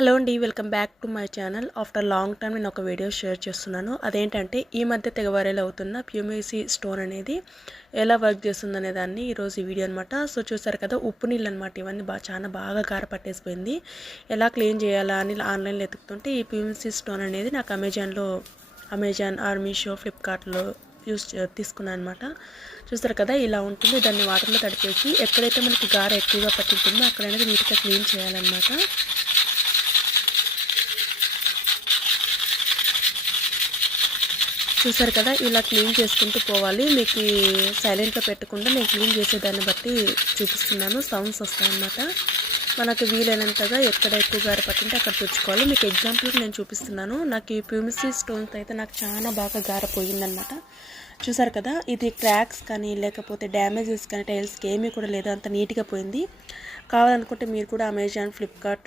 Hello అండి welcome back to my channel. After long time నేను ఒక వీడియో షేర్ చేస్తున్నాను. అదేంటంటే ఈ మధ్య తెగవారేలు అవుతున్న ప్యూమిసి స్టోన్ అనేది ఎలా వర్క్ చేస్తుందనే దాన్ని ఈరోజు ఈ వీడియో అనమాట సో చూసారు కదా ఉప్పు నీళ్ళు అనమాట ఇవన్నీ బాగా చాలా బాగా గార పట్టేసిపోయింది. ఎలా క్లీన్ చేయాలా అని ఆన్లైన్లో ఎతుకుతుంటే ఈ ప్యూమిసి స్టోన్ అనేది నాకు అమెజాన్లో అమెజాన్ ఆర్ మీషో ఫ్లిప్కార్ట్లో యూస్ తీసుకున్నాను అనమాట చూస్తారు కదా ఇలా ఉంటుంది. దాన్ని వాటర్లో తడిపేసి ఎక్కడైతే మనకి గార ఎక్కువగా పట్టింటుందో అక్కడ అనేది నీట్గా క్లీన్ చేయాలన్నమాట. చూసారు కదా ఇలా క్లీన్ చేసుకుంటూ పోవాలి. మీకు సైలెంట్లో పెట్టకుండా నేను క్లీన్ చేసేదాన్ని బట్టి చూపిస్తున్నాను. సౌండ్స్ వస్తాయన్నమాట. మనకు వీలైనంతగా ఎక్కడ ఎక్కువ గార పట్టింటే అక్కడ తెచ్చుకోవాలి మీకు ఎగ్జాంపుల్కి నేను చూపిస్తున్నాను. నాకు ఈ ప్యూమిసీ స్టోన్స్ అయితే నాకు చాలా బాగా గారపోయిందనమాట చూసారు కదా ఇది క్రాక్స్ కానీ లేకపోతే డ్యామేజెస్ కానీ టైల్స్కి ఏమీ కూడా లేదు. అంత నీట్గా పోయింది. కావాలనుకుంటే మీరు కూడా అమెజాన్ ఫ్లిప్కార్ట్